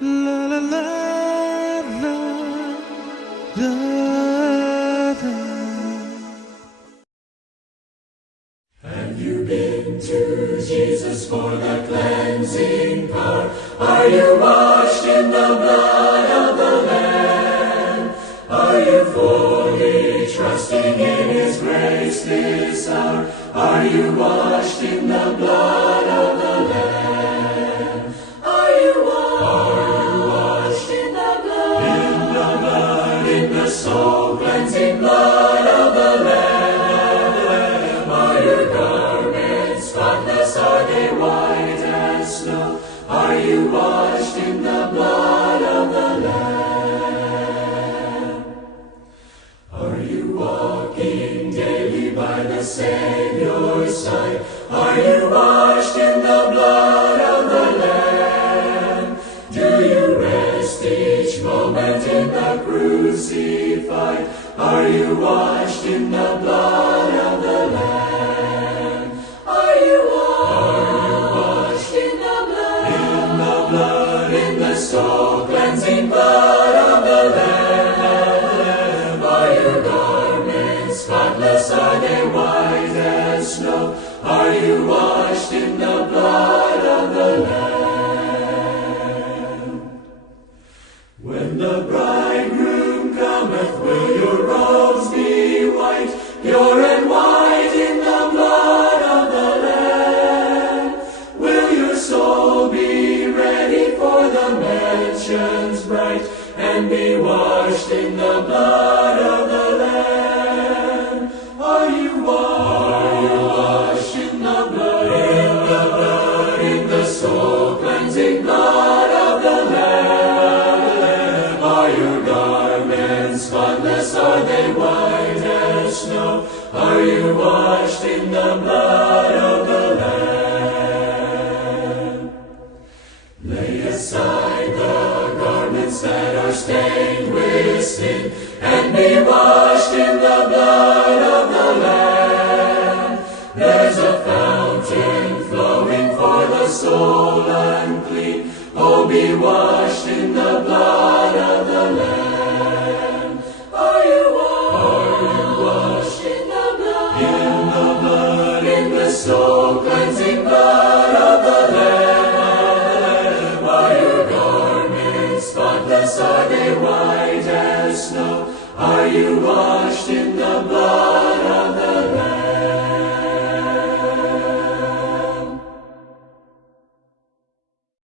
La la la la da, da. Have you been to Jesus for the cleansing power? Are you washed in the blood of the Lamb? Are you fully trusting in His grace this hour? Are you washed in the blood of the Lamb? Are you washed in the blood? In the blood, in the soul cleansing blood of the Lamb. Are your garments spotless? Are they white as snow? Are you washed in the blood of the Lamb? Are you walking daily by the Savior's side? Are you washed in the blood of the Lamb? Do you rest each moment in the crucified? Are you washed in the blood of the Lamb? Are you washed in the blood? In the blood, in the soul cleansing blood of the Lamb. Are your garments spotless? Are they white as snow? Are you washed in the blood of the Lamb? When the bridegroom cometh, will your robes be white, pure and white in the blood of the Lamb? Will your soul be ready for the mansions bright, and be washed in the blood of the Lamb? Are you washed in the blood? In the blood, in the soul cleansing blood of the Lamb. Are your garments spotless? Are they white as snow? Are you washed in the blood of the Lamb? Lay aside the garments that are stained with sin, and be washed in the blood of the Lamb. There's a fountain flowing for the soul unclean. Oh, be washed in the blood of the Lamb.